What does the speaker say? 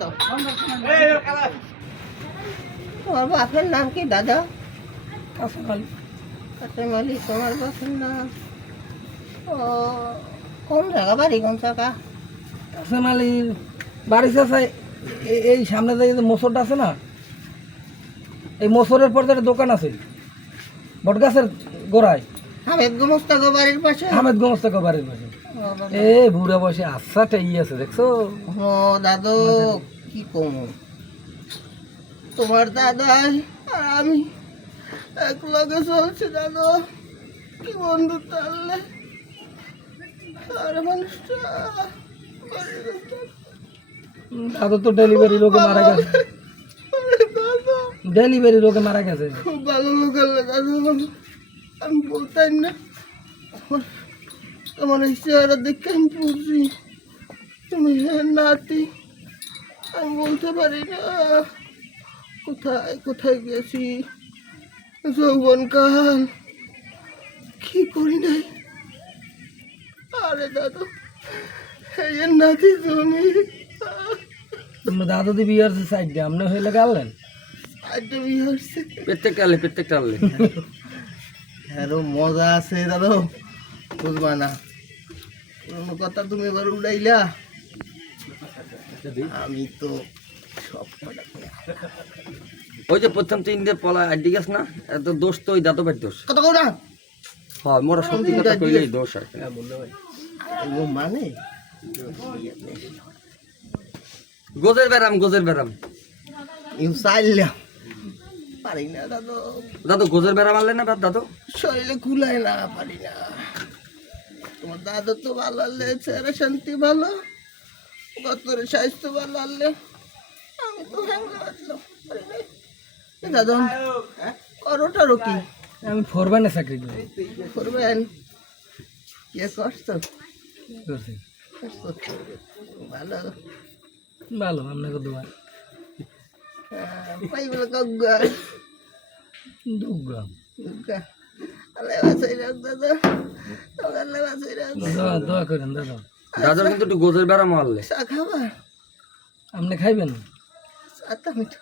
তো। তোমার বাপের নাম কি দাদা? কাসেম আলী তোমার বাপের নাম? ও কোন জায়গা বাড়ি কোন জায়গা? কাসেম আলীর বাড়ি এই সামনে যে মোসরটা আছে না এই মোসরের পর যে দোকান আছে বটগাছের গোড়ায়। হামেদ গোমস্তাগো বাড়ির পাশে। আহমেদ গোমস্ত বাড়ির পাশে। এ বুড়া বসে আচ্ছাটা ই আছে দেখছ? ও দাদু কি কম? তোমার দাদাই আর আমি এক লগে চলছি দাদু। কি বন্ধু তাহলে আর মানুষটা দাদু তো ডেলিভারি লোকে মারা গেছে। ডেলিভারি লোকে মারা গেছে। খুব ভালো লোক দাদু। আমি বলতাম না। আমার তোমার এই চেহারা দেখে আমি বুঝি। তুমি হ্যাঁ নাতি। আমি বলতে পারি না। কোথায় কোথায় গেছি? যৌবন কাল। কি করি নাই? আরে দাদু এই নাতি তুমি। তোমার দাদু দি বিয়ার সাইড দিয়ে আপনি হইলে গাললেন আজকে বিয়ে হচ্ছে প্রত্যেকটা আনলে প্রত্যেকটা আনলে আরও মজা আছে দাদু। বুঝবা না। পুরোনো কথা তুমি এবার উড়াইলা আমি তো সব ওই যে প্রথম তিনটে পলা আড্ডি গেছ না এত দোষ তো ওই দাঁতো বাড়ি দোষ। কত কৌড়া হয় মোরা সত্যি কথা কইলেই দোষ আর কি। ও মানে? গোজের ব্যারাম গোজের ব্যারাম। ইউ চাইলাম। পারি না দাদু। দাদু গোজের ব্যারাম আনলে না দাদু? শরীরে কুলায় না পারি না। তোমার দাদু তো ভালো আনলে চেহারা শান্তি ভালো গতরে স্বাস্থ্য ভালো আনলে আমি তো পারি দাদু করোটারও কি? আমি ফোরবানে চাকরি করি। করবেন ইয়ে করছ। ভালো। ভালো আপনাকে দোয়া। পাইবলে কগ্গা দুগ্গা দুগ্গা আলে বাসাই রাখ দাদা আলে বাসাই রাখ দোয়া দোয়া করেন দাদা দাদার কিন্তু একটু গোজের বেড়া আনলে চা খাবা আপনি খাইবেন? চাটা আমি তো।